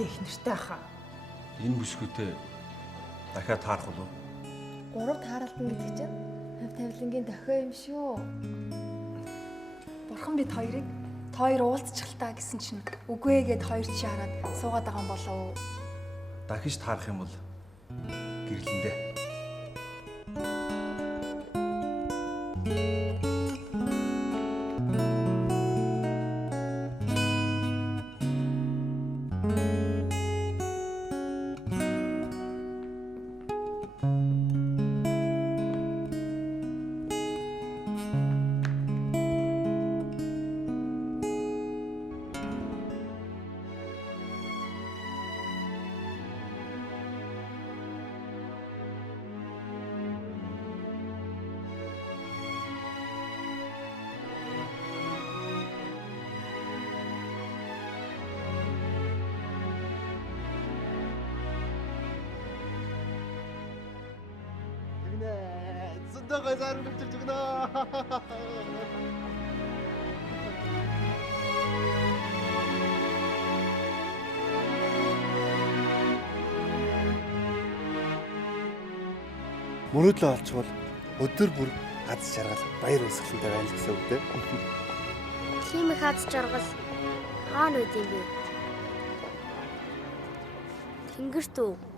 гэртээ их нэртэй хаа. Энэ бүсгүйтэй дахиад таарах болов. Гурав тааралдана гэдэг чинь хувь тавилангийн дохио юм шүү. Бурхан бид хоёрыг хоёр уулзчихлаа гэсэн чинь үгүй ээ гэд хоёр чи хараад суугаад байгаа юм болов уу? Дахиж таарах юм бол гэрлэндээ. Зөндөө зарим өгч өгнө. Мөрөдлөө олчвол өдөр бүр аз жаргал баяр баясгалантай байна гэсэн үг дээ. Тийм их аз жаргал хаана үт юм бэ? Тэнгэрт үү?